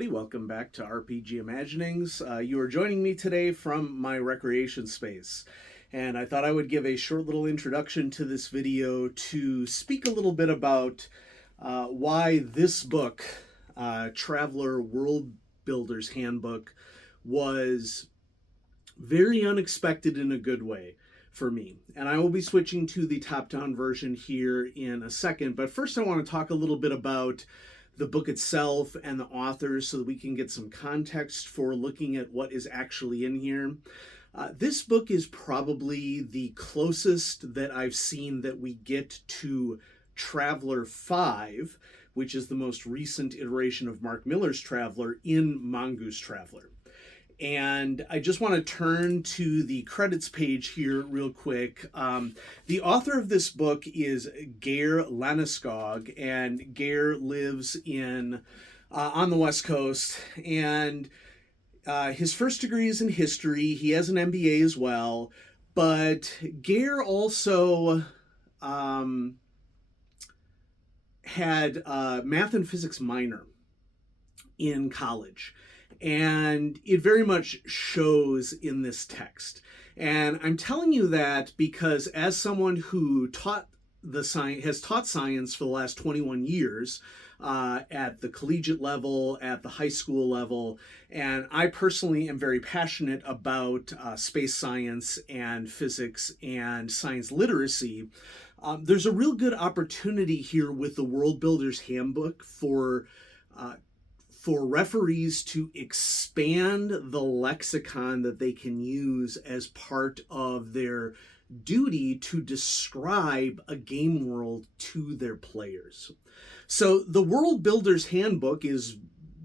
everybody. Welcome back to RPG Imaginings. You are joining me today from my recreation space. And I thought I would give a short little introduction to this video to speak a little bit about why this book, Traveler World Builder's Handbook, was very unexpected in a good way for me. And I will be switching to the top-down version here in a second. But first I want to talk a little bit about the book itself and the authors so that we can get some context for looking at what is actually in here. This book is probably the closest that I've seen that we get to Traveler 5, which is the most recent iteration of Mark Millar's Traveler in Mongoose Traveler. And I just want to turn to the credits page here real quick. The author of this book is Geir Landeskog, and Geir lives in on the West Coast. And his first degree is in history. He has an MBA as well. But Geir also had a math and physics minor in college. And it very much shows in this text. And I'm telling you that because as someone who has taught science for the last 21 years at the collegiate level, at the high school level, and I personally am very passionate about space science and physics and science literacy, there's a real good opportunity here with the World Builder's Handbook for referees to expand the lexicon that they can use as part of their duty to describe a game world to their players. So the World Builder's Handbook is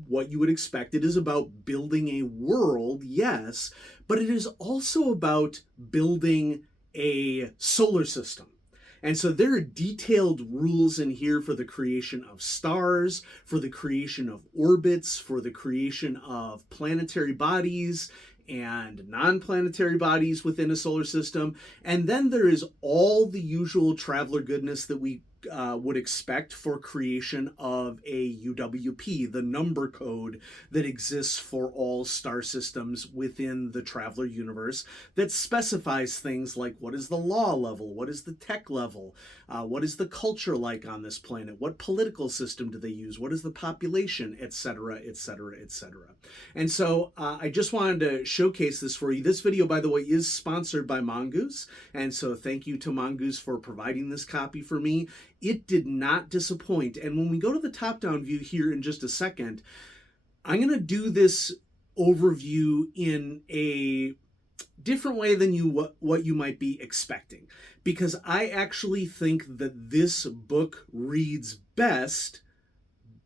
what you would expect. It is about building a world, yes, but it is also about building a solar system. And so there are detailed rules in here for the creation of stars, for the creation of orbits, for the creation of planetary bodies and non-planetary bodies within a solar system. And then there is all the usual traveler goodness that we would expect for creation of a UWP, the number code that exists for all star systems within the Traveler universe that specifies things like what is the law level, what is the tech level, what is the culture like on this planet, what political system do they use, what is the population, etc., etc., etc. And so I just wanted to showcase this for you. This video, by the way, is sponsored by Mongoose, and so thank you to Mongoose for providing this copy for me. It did not disappoint. And when we go to the top-down view here in just a second, I'm going to do this overview in a different way than what you might be expecting, because I actually think that this book reads best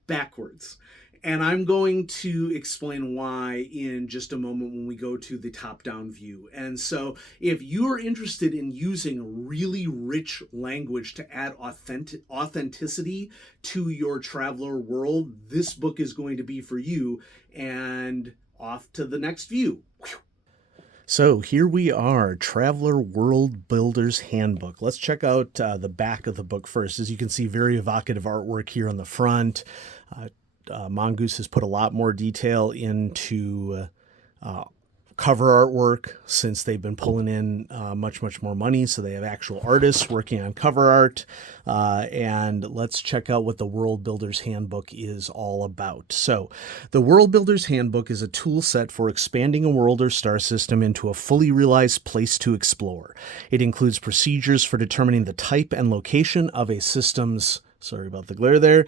backwards. And I'm going to explain why in just a moment when we go to the top-down view. And so if you are interested in using really rich language to add authenticity to your Traveler world, this book is going to be for you. And off to the next view. So here we are, Traveler World Builder's Handbook. Let's check out the back of the book first. As you can see, very evocative artwork here on the front. Mongoose has put a lot more detail into cover artwork since they've been pulling in much more money. So they have actual artists working on cover art. And let's check out what the World Builder's Handbook is all about. So the World Builder's Handbook is a tool set for expanding a world or star system into a fully realized place to explore. It includes procedures for determining the type and location of a system's, sorry about the glare there,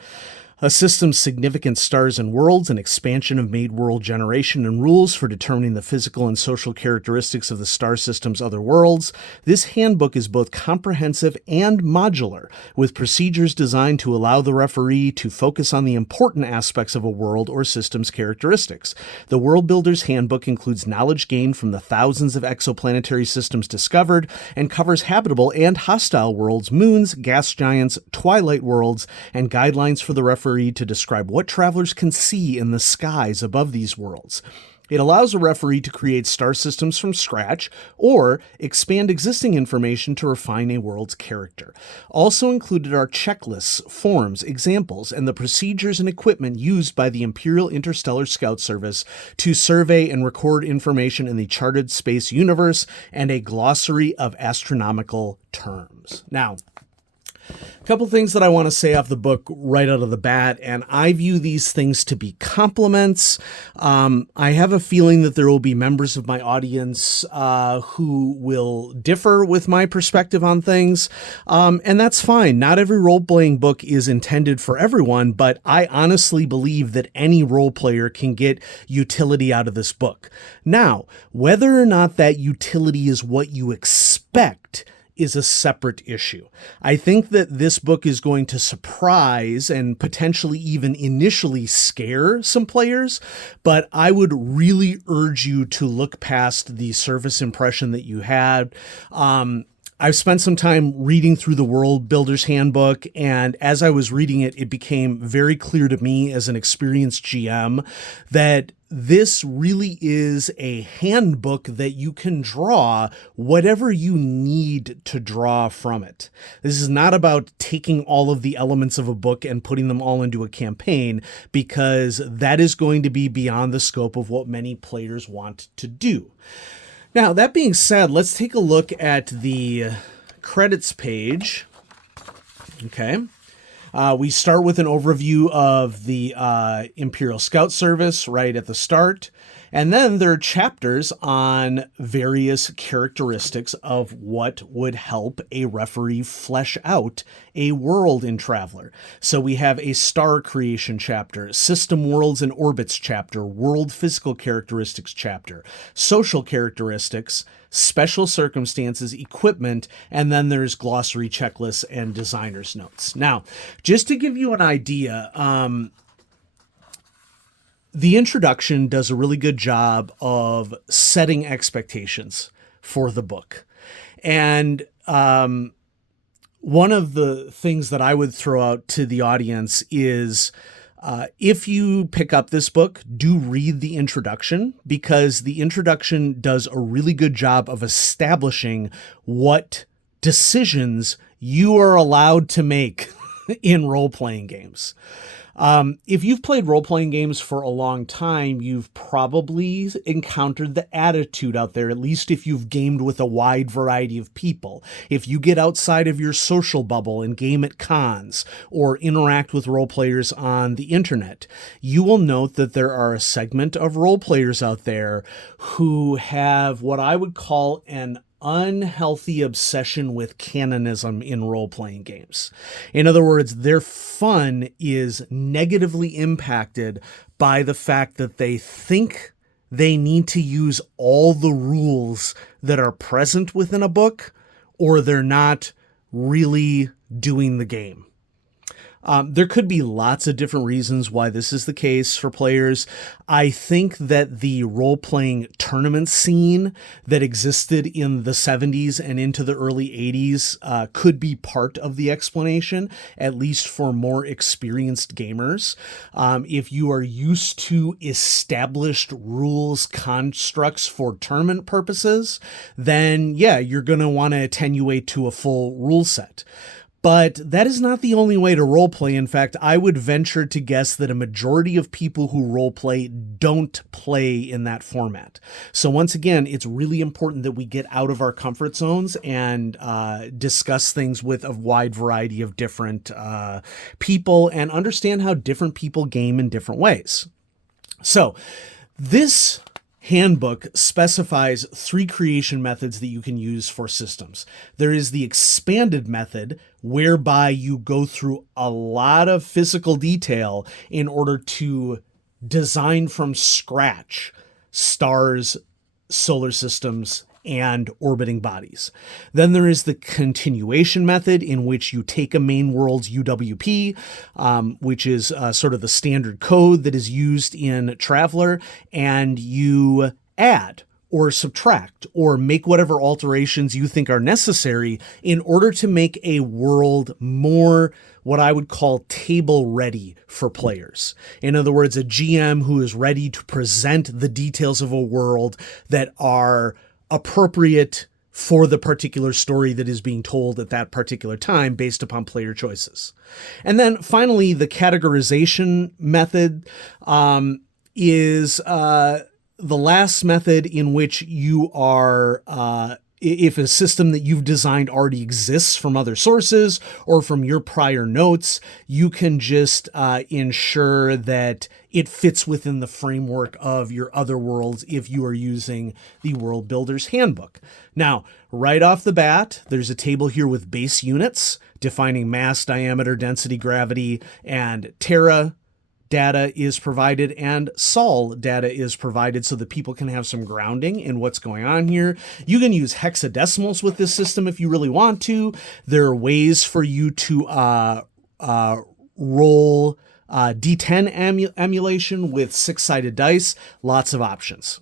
a system's significant stars and worlds, an expansion of made world generation, and rules for determining the physical and social characteristics of the star system's other worlds. This handbook is both comprehensive and modular, with procedures designed to allow the referee to focus on the important aspects of a world or system's characteristics. The World Builder's Handbook includes knowledge gained from the thousands of exoplanetary systems discovered and covers habitable and hostile worlds, moons, gas giants, twilight worlds, and guidelines for the referee to describe what travelers can see in the skies above these worlds. It allows a referee to create star systems from scratch or expand existing information to refine a world's character. Also included are checklists, forms, examples, and the procedures and equipment used by the Imperial Interstellar Scout Service to survey and record information in the charted space universe, and a glossary of astronomical terms. Now, a couple things that I want to say off the book right out of the bat, and I view these things to be compliments. I have a feeling that there will be members of my audience who will differ with my perspective on things, and that's fine. Not every role-playing book is intended for everyone, but I honestly believe that any role player can get utility out of this book. Now, whether or not that utility is what you expect is a separate issue. I think that this book is going to surprise and potentially even initially scare some players, but I would really urge you to look past the surface impression that you had. I've spent some time reading through the World Builder's Handbook, and as I was reading it, it became very clear to me as an experienced GM that this really is a handbook that you can draw whatever you need to draw from it. This is not about taking all of the elements of a book and putting them all into a campaign, because that is going to be beyond the scope of what many players want to do. Now, that being said, let's take a look at the credits page. Okay. We start with an overview of the Imperial Scout Service right at the start, and then there are chapters on various characteristics of what would help a referee flesh out a world in Traveller. So we have a star creation chapter, system worlds and orbits chapter, world physical characteristics chapter, social characteristics, special circumstances, equipment, and then there's glossary, checklists, and designer's notes. Now, just to give you an idea, the introduction does a really good job of setting expectations for the book. And one of the things that I would throw out to the audience is, if you pick up this book, do read the introduction, because the introduction does a really good job of establishing what decisions you are allowed to make in role-playing games. If you've played role-playing games for a long time, you've probably encountered the attitude out there, at least if you've gamed with a wide variety of people. If you get outside of your social bubble and game at cons or interact with role players on the internet, you will note that there are a segment of role players out there who have what I would call an unhealthy obsession with canonism in role-playing games. In other words, their fun is negatively impacted by the fact that they think they need to use all the rules that are present within a book, or they're not really doing the game. There could be lots of different reasons why this is the case for players. I think that the role-playing tournament scene that existed in the 70s and into the early 80s could be part of the explanation, at least for more experienced gamers. If you are used to established rules constructs for tournament purposes, then yeah, you're going to want to attenuate to a full rule set. But that is not the only way to roleplay. In fact, I would venture to guess that a majority of people who roleplay don't play in that format. So once again, it's really important that we get out of our comfort zones and discuss things with a wide variety of different people and understand how different people game in different ways. So this handbook specifies 3 creation methods that you can use for systems. There is the expanded method, whereby you go through a lot of physical detail in order to design from scratch stars, solar systems, and orbiting bodies. Then there is the continuation method, in which you take a main world's UWP, which is sort of the standard code that is used in Traveller, and you add or subtract or make whatever alterations you think are necessary in order to make a world more what I would call table ready for players. In other words, a GM who is ready to present the details of a world that are appropriate for the particular story that is being told at that particular time based upon player choices. And then finally, the categorization method is the last method in which you are, if a system that you've designed already exists from other sources or from your prior notes, you can just ensure that it fits within the framework of your other worlds if you are using the World Builder's Handbook. Now, right off the bat, there's a table here with base units defining mass, diameter, density, gravity, and Terra data is provided and Sol data is provided so that people can have some grounding in what's going on here. You can use hexadecimals with this system if you really want to. There are ways for you to roll D10 emulation with 6-sided dice. Lots of options.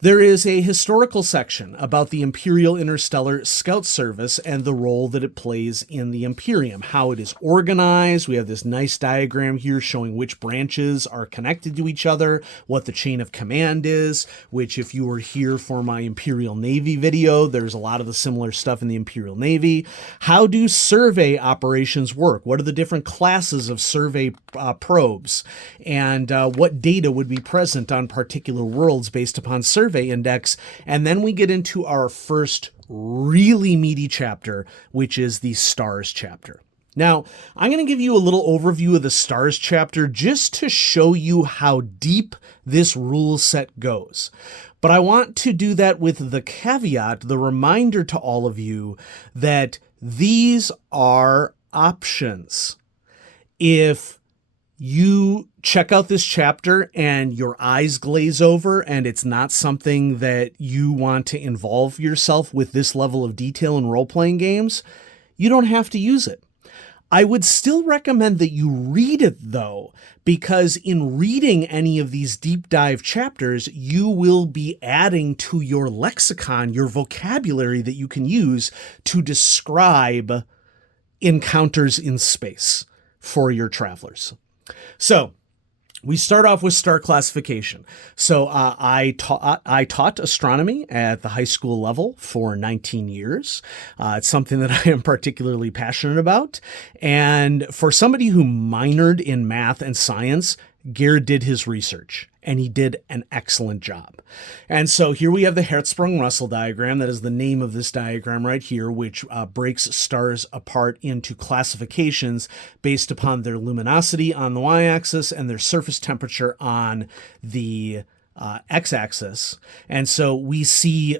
There is a historical section about the Imperial Interstellar Scout Service and the role that it plays in the Imperium, how it is organized. We have this nice diagram here showing which branches are connected to each other, what the chain of command is, which if you were here for my Imperial Navy video, there's a lot of the similar stuff in the Imperial Navy. How do survey operations work? What are the different classes of survey probes? And what data would be present on particular worlds based upon survey index? And then we get into our first really meaty chapter, which is the stars chapter. Now, I'm going to give you a little overview of the stars chapter just to show you how deep this rule set goes. But I want to do that with the caveat, the reminder to all of you that these are options. If you check out this chapter and your eyes glaze over and it's not something that you want to involve yourself with this level of detail in role-playing games, you don't have to use it. I would still recommend that you read it though, because in reading any of these deep dive chapters, you will be adding to your lexicon, your vocabulary that you can use to describe encounters in space for your travelers. So we start off with star classification. So I taught astronomy at the high school level for 19 years. It's something that I am particularly passionate about. And for somebody who minored in math and science, Garrett did his research, and he did an excellent job. And so here we have the Hertzsprung-Russell diagram. That is the name of this diagram right here, which breaks stars apart into classifications based upon their luminosity on the y-axis and their surface temperature on the x-axis. And so we see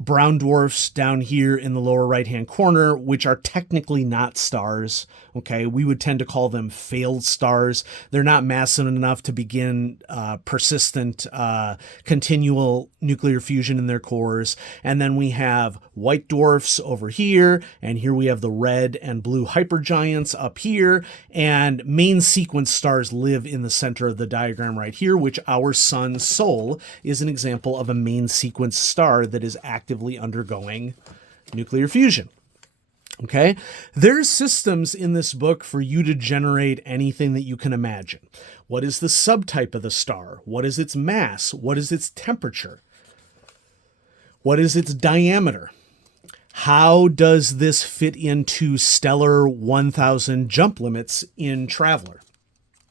brown dwarfs down here in the lower right-hand corner, which are technically not stars. Okay, we would tend to call them failed stars. They're not massive enough to begin persistent continual nuclear fusion in their cores. And then we have white dwarfs over here, and here we have the red and blue hypergiants up here, and main sequence stars live in the center of the diagram right here, which our sun Sol is an example of a main sequence star that is actively undergoing nuclear fusion. Okay, there's systems in this book for you to generate anything that you can imagine. What is the subtype of the star? What is its mass? What is its temperature? What is its diameter? How does this fit into stellar 1000 jump limits in Traveler?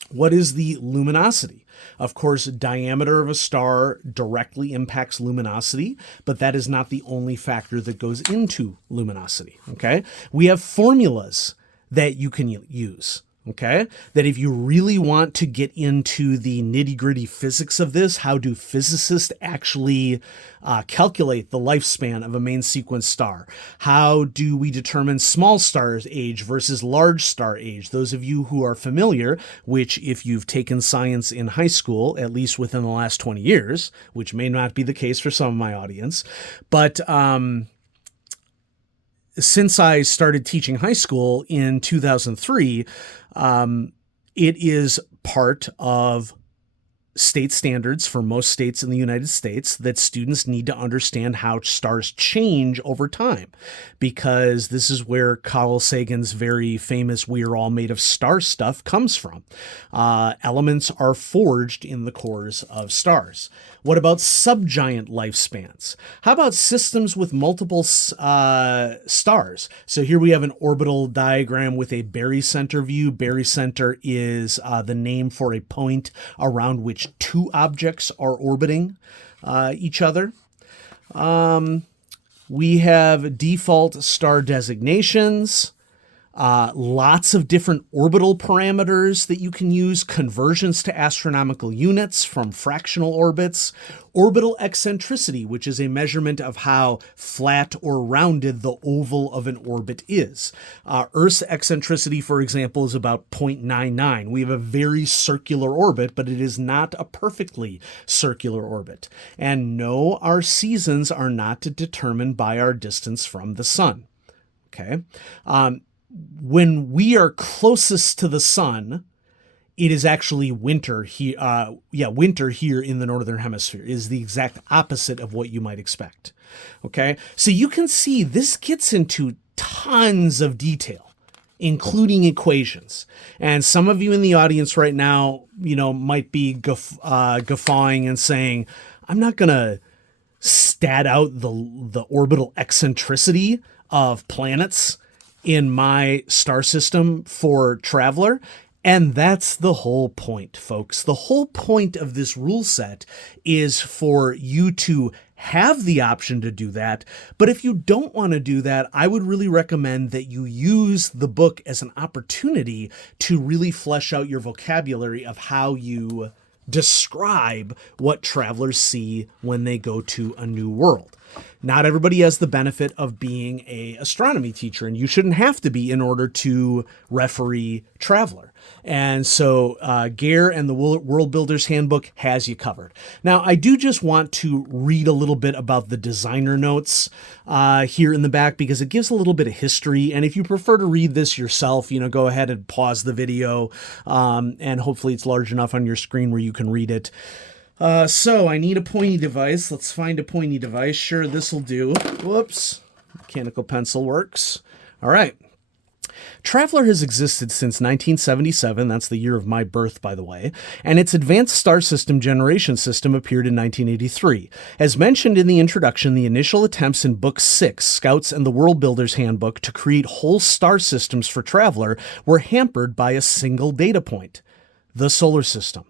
What is the luminosity? Of course, diameter of a star directly impacts luminosity, but that is not the only factor that goes into luminosity, okay? We have formulas that you can use, okay? That if you really want to get into the nitty-gritty physics of this, how do physicists actually calculate the lifespan of a main sequence star? How do we determine small star's age versus large star age? Those of you who are familiar, which if you've taken science in high school, at least within the last 20 years, which may not be the case for some of my audience, but since I started teaching high school in 2003, it is part of state standards for most states in the United States that students need to understand how stars change over time, because this is where Carl Sagan's very famous "We are all made of star stuff" comes from. Elements are forged in the cores of stars. What about subgiant lifespans? How about systems with multiple stars? So here we have an orbital diagram with a barycenter view. Barycenter is the name for a point around which two objects are orbiting each other. We have default star designations. Lots of different orbital parameters that you can use, conversions to astronomical units from fractional orbits, orbital eccentricity, which is a measurement of how flat or rounded the oval of an orbit is. Earth's eccentricity, for example, is about 0.99. We have a very circular orbit, but it is not a perfectly circular orbit. And no, our seasons are not determined by our distance from the sun. Okay. When we are closest to the sun, it is actually winter here. Winter here in the northern hemisphere is the exact opposite of what you might expect. Okay, so you can see this gets into tons of detail, including equations. And some of you in the audience right now, might be guffawing and saying, "I'm not gonna stat out the orbital eccentricity of planets in my star system for Traveler." And that's the whole point, folks. The whole point of this rule set is for you to have the option to do that. But if you don't want to do that, I would really recommend that you use the book as an opportunity to really flesh out your vocabulary of how you describe what travelers see when they go to a new world. Not everybody has the benefit of being an astronomy teacher, and you shouldn't have to be in order to referee Traveler. And so Gare and the World Builder's Handbook has you covered. Now, I do just want to read a little bit about the designer notes here in the back, because it gives a little bit of history. And if you prefer to read this yourself, go ahead and pause the video, and hopefully it's large enough on your screen where you can read it. So I need a pointy device. Let's find a pointy device. Sure, this will do. Whoops. Mechanical pencil works. All right. Traveler has existed since 1977, that's the year of my birth, by the way, and its Advanced Star System Generation System appeared in 1983. As mentioned in the introduction, the initial attempts in Book 6, Scouts and the World Builder's Handbook, to create whole star systems for Traveler were hampered by a single data point: the solar system.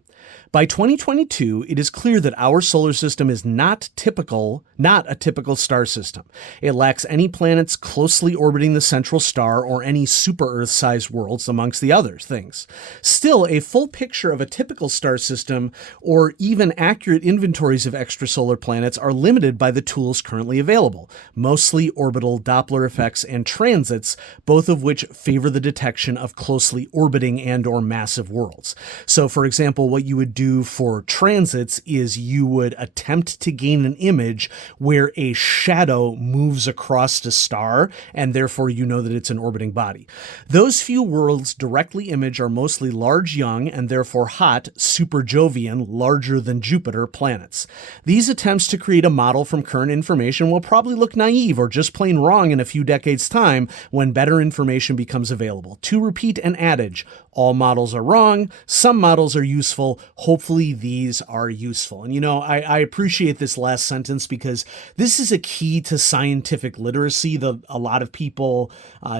By 2022, it is clear that our solar system is not a typical star system. It lacks any planets closely orbiting the central star or any super-Earth-sized worlds amongst the other things. Still, a full picture of a typical star system or even accurate inventories of extrasolar planets are limited by the tools currently available, mostly orbital Doppler effects and transits, both of which favor the detection of closely orbiting and/or massive worlds. So, for example, what you would do for transits is you would attempt to gain an image where a shadow moves across a star, and therefore you know that it's an orbiting body. Those few worlds directly image are mostly large, young, and therefore hot, super Jovian, larger than Jupiter planets. These attempts to create a model from current information will probably look naive or just plain wrong in a few decades' time when better information becomes available. To repeat an adage, all models are wrong, some models are useful, hopefully these are useful. And I appreciate this last sentence, because this is a key to scientific literacy that a lot of people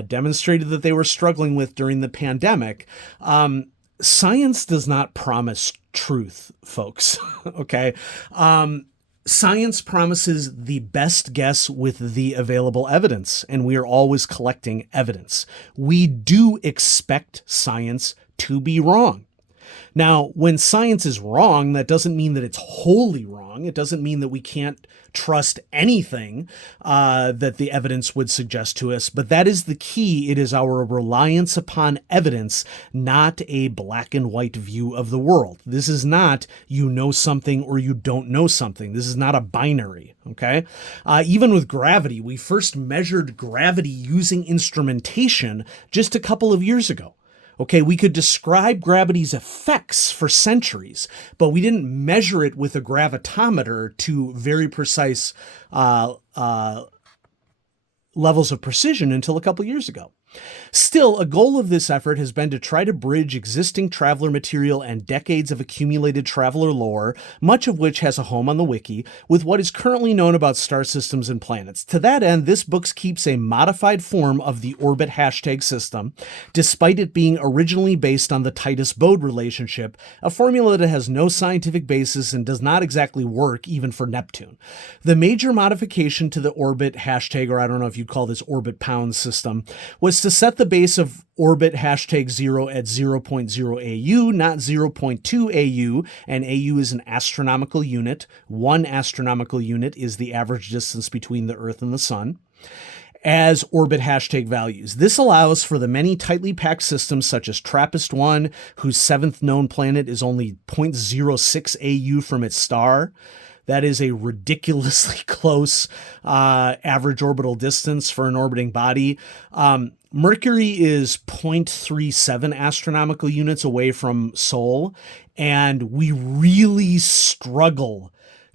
demonstrated that they were struggling with during the pandemic. Science does not promise truth, folks. Okay. Science promises the best guess with the available evidence, and we are always collecting evidence. We do expect science to be wrong. Now, when science is wrong, that doesn't mean that it's wholly wrong. It doesn't mean that we can't trust anything that the evidence would suggest to us, but that is the key. It is our reliance upon evidence, not a black and white view of the world. This is not you know something or you don't know something. This is not a binary, okay? Even with gravity, we first measured gravity using instrumentation just a couple of years ago. Okay, we could describe gravity's effects for centuries, but we didn't measure it with a gravitometer to very precise levels of precision until a couple years ago. Still, a goal of this effort has been to try to bridge existing Traveler material and decades of accumulated Traveler lore, much of which has a home on the wiki, with what is currently known about star systems and planets. To that end, this book keeps a modified form of the orbit hashtag system, despite it being originally based on the Titus-Bode relationship, a formula that has no scientific basis and does not exactly work even for Neptune. The major modification to the orbit hashtag, or I don't know if you'd call this orbit pound system, was to set the base of orbit hashtag 0 at 0.0 AU, not 0.2 AU, and AU is an astronomical unit. 1 astronomical unit is the average distance between the Earth and the Sun, as orbit hashtag values. This allows for the many tightly packed systems such as TRAPPIST-1, whose 7th known planet is only 0.06 AU from its star. That is a ridiculously close average orbital distance for an orbiting body. Mercury is 0.37 astronomical units away from Sol, and we really struggle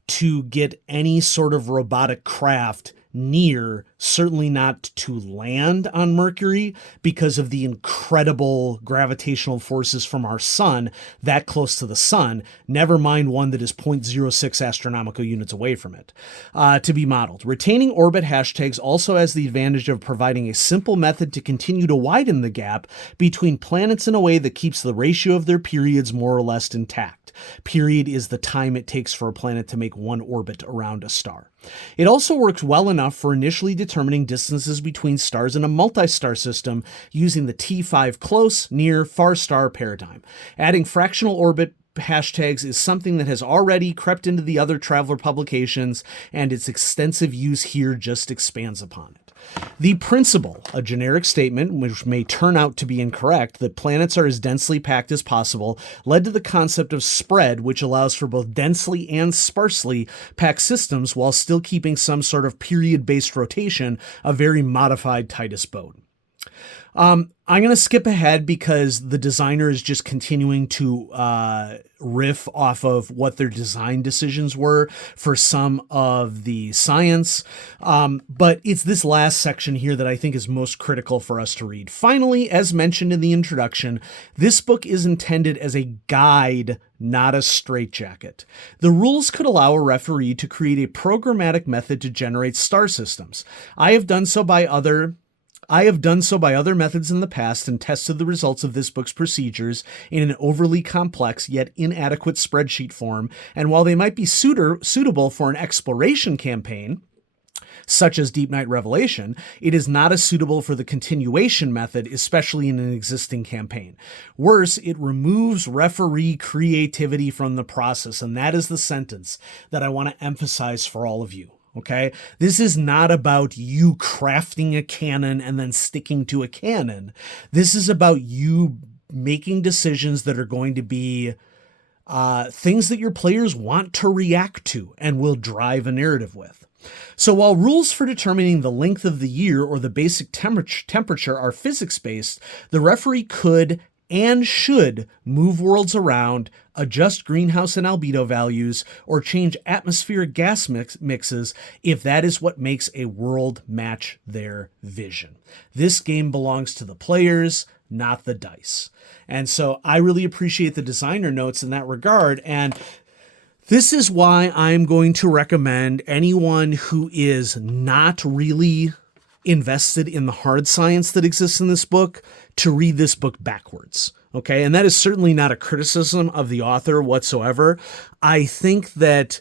to get any sort of robotic craft near, certainly not to land on Mercury, because of the incredible gravitational forces from our sun that close to the sun, never mind one that is 0.06 astronomical units away from it, to be modeled. Retaining orbit hashtags also has the advantage of providing a simple method to continue to widen the gap between planets in a way that keeps the ratio of their periods more or less intact. Period is the time it takes for a planet to make one orbit around a star. It also works well enough for initially determining distances between stars in a multi-star system using the T5 close, near, far star paradigm. Adding fractional orbit hashtags is something that has already crept into the other Traveler publications, and its extensive use here just expands upon it. The principle, a generic statement which may turn out to be incorrect, that planets are as densely packed as possible, led to the concept of spread, which allows for both densely and sparsely packed systems while still keeping some sort of period-based rotation, a very modified Titus-Bode. I'm going to skip ahead because the designer is just continuing to riff off of what their design decisions were for some of the science. But it's this last section here that I think is most critical for us to read. Finally, as mentioned in the introduction, this book is intended as a guide, not a straitjacket. The rules could allow a referee to create a programmatic method to generate star systems. I have done so by other methods in the past and tested the results of this book's procedures in an overly complex yet inadequate spreadsheet form, and while they might be suitable for an exploration campaign, such as Deep Night Revelation, it is not as suitable for the continuation method, especially in an existing campaign. Worse, it removes referee creativity from the process, and that is the sentence that I want to emphasize for all of you. Okay, this is not about you crafting a canon and then sticking to a canon. This is about you making decisions that are going to be things that your players want to react to and will drive a narrative with. So while rules for determining the length of the year or the basic temperature are physics-based, the referee could and should move worlds around, adjust greenhouse and albedo values, or change atmospheric gas mixes if that is what makes a world match their vision. This game belongs to the players, not the dice. And so I really appreciate the designer notes in that regard. And this is why I'm going to recommend anyone who is not really invested in the hard science that exists in this book to read this book backwards. Okay. And that is certainly not a criticism of the author whatsoever. I think that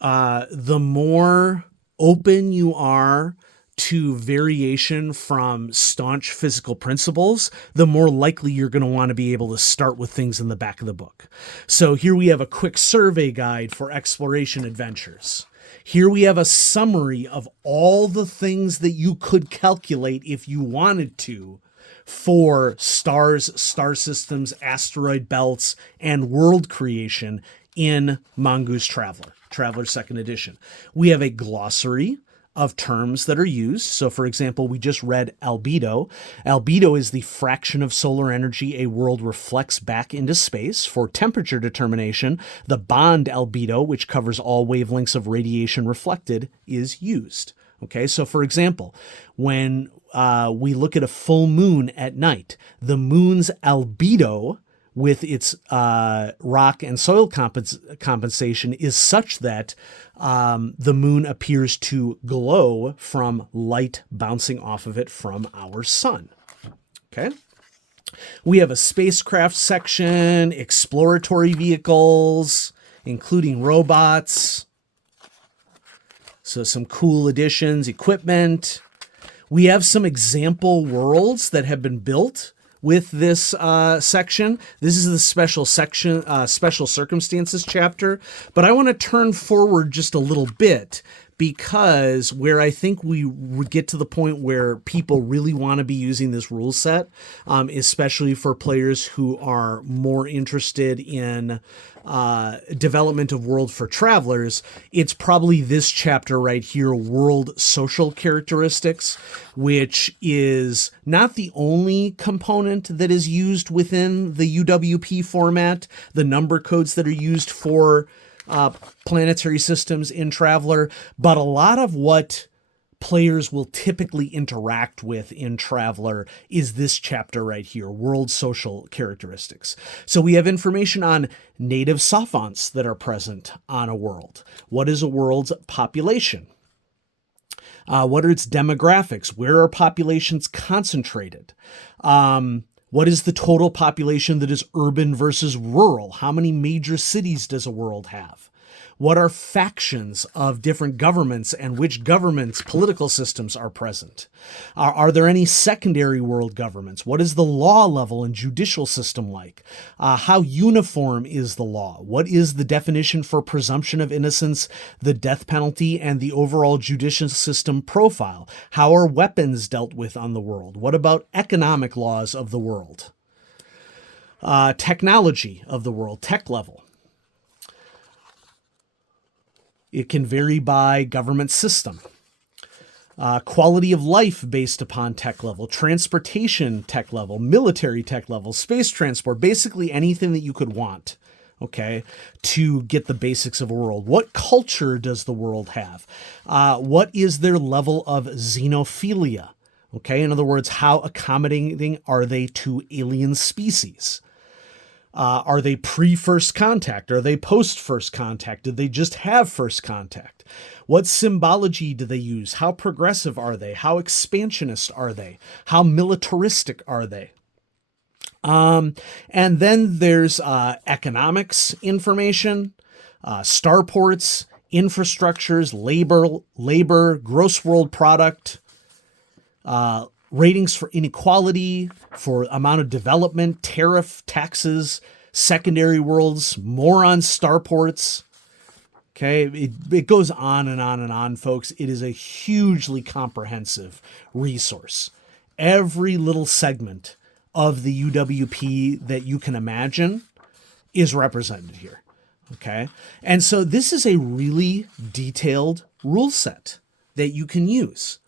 the more open you are to variation from staunch physical principles, the more likely you're going to want to be able to start with things in the back of the book. So here we have a quick survey guide for exploration adventures. Here we have a summary of all the things that you could calculate if you wanted to for stars, star systems, asteroid belts, and world creation in Mongoose Traveler, Traveler 2nd Edition. We have a glossary of terms that are used. So, for example, we just read albedo. Albedo is the fraction of solar energy a world reflects back into space. For temperature determination, the bond albedo, which covers all wavelengths of radiation reflected, is used. Okay, so for example, when we look at a full moon at night, the moon's albedo with its rock and soil compensation is such that the moon appears to glow from light bouncing off of it from our sun. Okay. We have a spacecraft section, exploratory vehicles, including robots. So some cool additions, equipment. We have some example worlds that have been built with this section. This is the special circumstances chapter, but I want to turn forward just a little bit, because where I think we get to the point where people really want to be using this rule set, especially for players who are more interested in development of world for travelers, it's probably this chapter right here, World Social Characteristics, which is not the only component that is used within the UWP format. The number codes that are used for planetary systems in Traveler, but a lot of what players will typically interact with in Traveler is this chapter right here, World Social Characteristics. So we have information on native savants that are present on a world. What is a world's population? What are its demographics? Where are populations concentrated? What is the total population that is urban versus rural? How many major cities does a world have? What are factions of different governments, and which governments' political systems are present? Are there any secondary world governments? What is the law level and judicial system like? How uniform is the law? What is the definition for presumption of innocence, the death penalty, and the overall judicial system profile? How are weapons dealt with on the world? What about economic laws of the world? Technology of the world, tech level. It can vary by government system. Quality of life based upon tech level, transportation tech level, military tech level, space transport, basically anything that you could want, okay, to get the basics of a world. What culture does the world have? What is their level of xenophilia? Okay, in other words, how accommodating are they to alien species? Are they pre-first contact? Are they post-first contact? Did they just have first contact? What symbology do they use? How progressive are they? How expansionist are they? How militaristic are they? And then there's economics information, starports, infrastructures, labor, gross world product, ratings for inequality, for amount of development, tariff, taxes, secondary worlds, more on starports. Okay, it goes on and on and on, folks. It is a hugely comprehensive resource. Every little segment of the UWP that you can imagine is represented here. Okay, and so this is a really detailed rule set that you can use.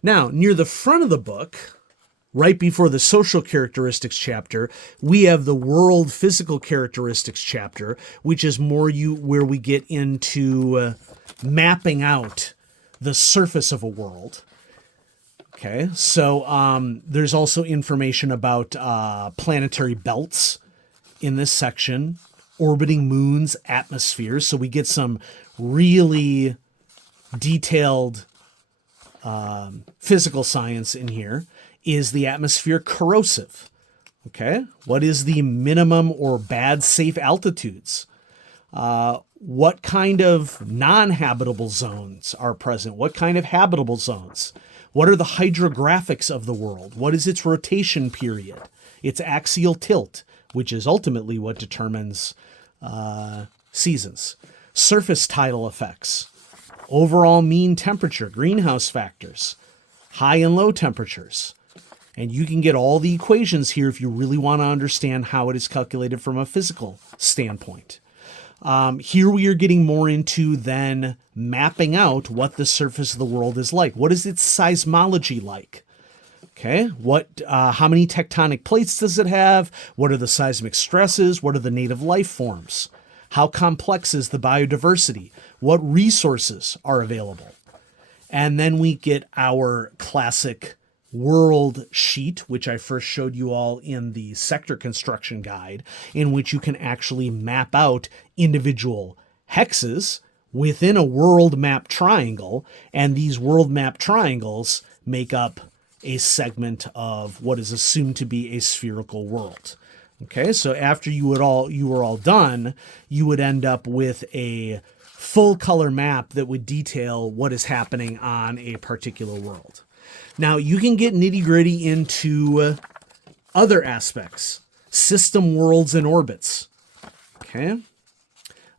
Now, near the front of the book, right before the social characteristics chapter, we have the world physical characteristics chapter, which is more where we get into mapping out the surface of a world. Okay, so there's also information about planetary belts in this section, orbiting moons, atmospheres. So we get some really detailed physical science in here. Is the atmosphere corrosive? Okay. What is the minimum or bad safe altitudes? What kind of non-habitable zones are present? What kind of habitable zones? What are the hydrographics of the world? What is its rotation period? Its axial tilt, which is ultimately what determines seasons. Surface tidal effects. Overall mean temperature, greenhouse factors, high and low temperatures. And you can get all the equations here if you really want to understand how it is calculated from a physical standpoint. Here we are getting more into then mapping out what the surface of the world is like. What is its seismology like? Okay, how many tectonic plates does it have? What are the seismic stresses? What are the native life forms? How complex is the biodiversity? What resources are available? And then we get our classic world sheet, which I first showed you all in the sector construction guide, in which you can actually map out individual hexes within a world map triangle. And these world map triangles make up a segment of what is assumed to be a spherical world. Okay, so after you were all done, you would end up with a full color map that would detail what is happening on a particular world. Now, you can get nitty-gritty into other aspects, system worlds and orbits. Okay,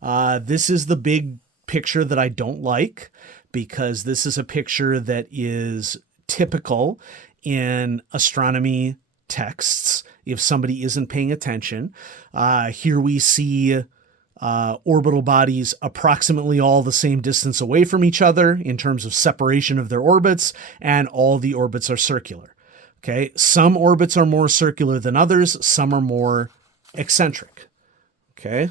this is the big picture that I don't like, because this is a picture that is typical in astronomy texts if somebody isn't paying attention. Here we see orbital bodies approximately all the same distance away from each other in terms of separation of their orbits, and all the orbits are circular. Okay, some orbits are more circular than others, some are more eccentric. Okay,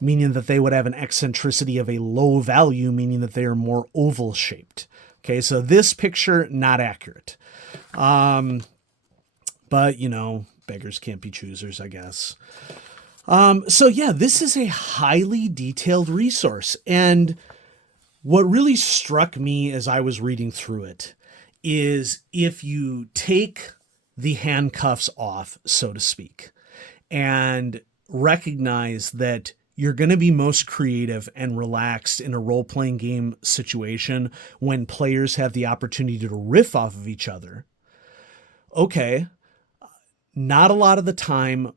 meaning that they would have an eccentricity of a low value, meaning that they are more oval shaped. Okay, so this picture, not accurate. But, beggars can't be choosers, I guess. So yeah, this is a highly detailed resource. And what really struck me as I was reading through it is, if you take the handcuffs off, so to speak, and recognize that you're going to be most creative and relaxed in a role-playing game situation when players have the opportunity to riff off of each other. Okay, not a lot of the time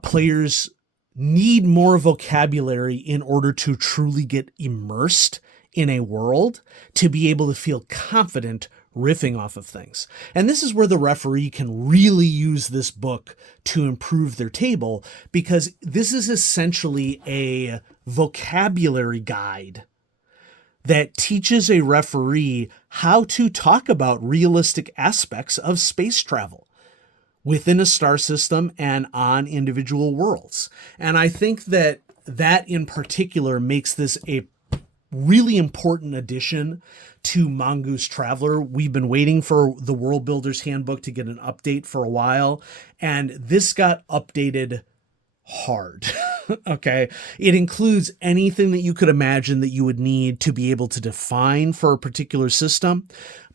players need more vocabulary in order to truly get immersed in a world, to be able to feel confident riffing off of things. And this is where the referee can really use this book to improve their table, because this is essentially a vocabulary guide that teaches a referee how to talk about realistic aspects of space travel within a star system and on individual worlds. And I think that in particular makes this a really important addition to Mongoose Traveler. We've been waiting for the World Builder's Handbook to get an update for a while, and this got updated hard. Okay, it includes anything that you could imagine that you would need to be able to define for a particular system.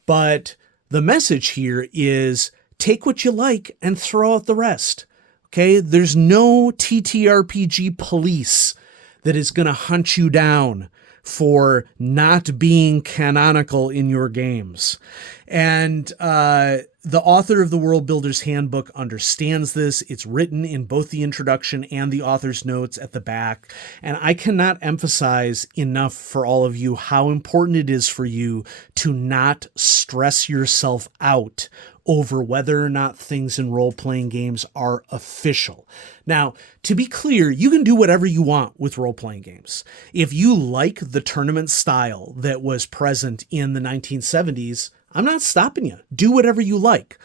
But the message here is, take what you like and throw out the rest. Okay, there's no TTRPG police that is going to hunt you down for not being canonical in your games. And the author of the World Builder's Handbook understands this. It's written in both the introduction and the author's notes at the back. And I cannot emphasize enough for all of you how important it is for you to not stress yourself out over whether or not things in role-playing games are official. Now, to be clear, you can do whatever you want with role-playing games. If you like the tournament style that was present in the 1970s, I'm not stopping you. Do whatever you like.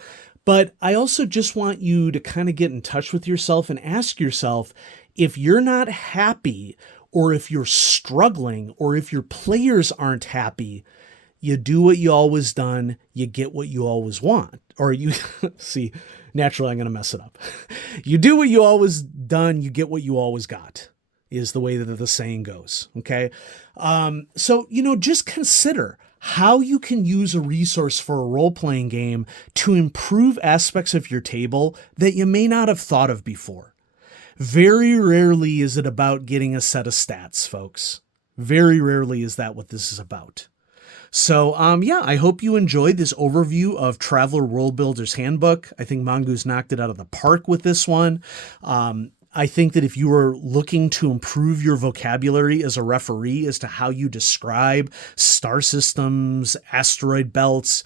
But I also just want you to kind of get in touch with yourself and ask yourself, if you're not happy, or if you're struggling, or if your players aren't happy, you do what you always done, you get what you always want. Or you, see, naturally I'm going to mess it up. You do what you always done, you get what you always got, is the way that the saying goes. Okay. So, just consider how you can use a resource for a role-playing game to improve aspects of your table that you may not have thought of before. Very rarely is it about getting a set of stats, folks. Very rarely is that what this is about. So, I hope you enjoyed this overview of Traveler World Builder's Handbook. I think Mongoose knocked it out of the park with this one. I think that if you are looking to improve your vocabulary as a referee as to how you describe star systems, asteroid belts,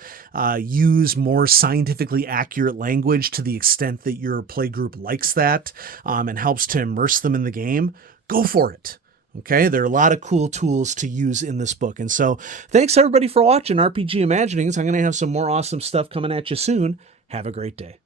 use more scientifically accurate language to the extent that your play group likes that, and helps to immerse them in the game, go for it. Okay, there are a lot of cool tools to use in this book. And so thanks everybody for watching RPG Imaginings. I'm going to have some more awesome stuff coming at you soon. Have a great day.